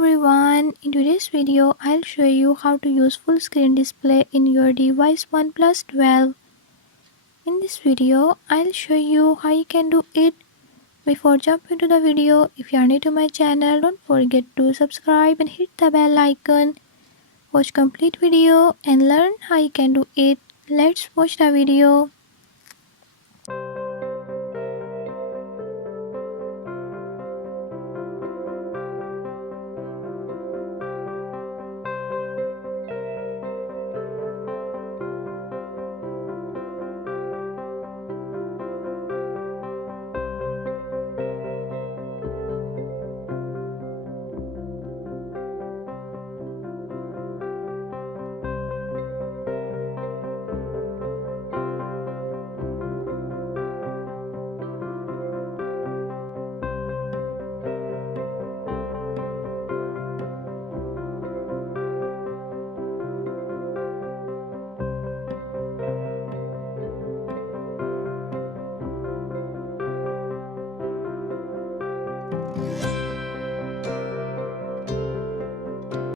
everyone, in today's video I'll show you how to use full screen display in your device OnePlus 12. In this video I'll show you how you can do it. Before jumping to the video, if you are new to my channel, don't forget to subscribe and hit the bell icon. Watch complete video and learn how you can do it. Let's watch the video.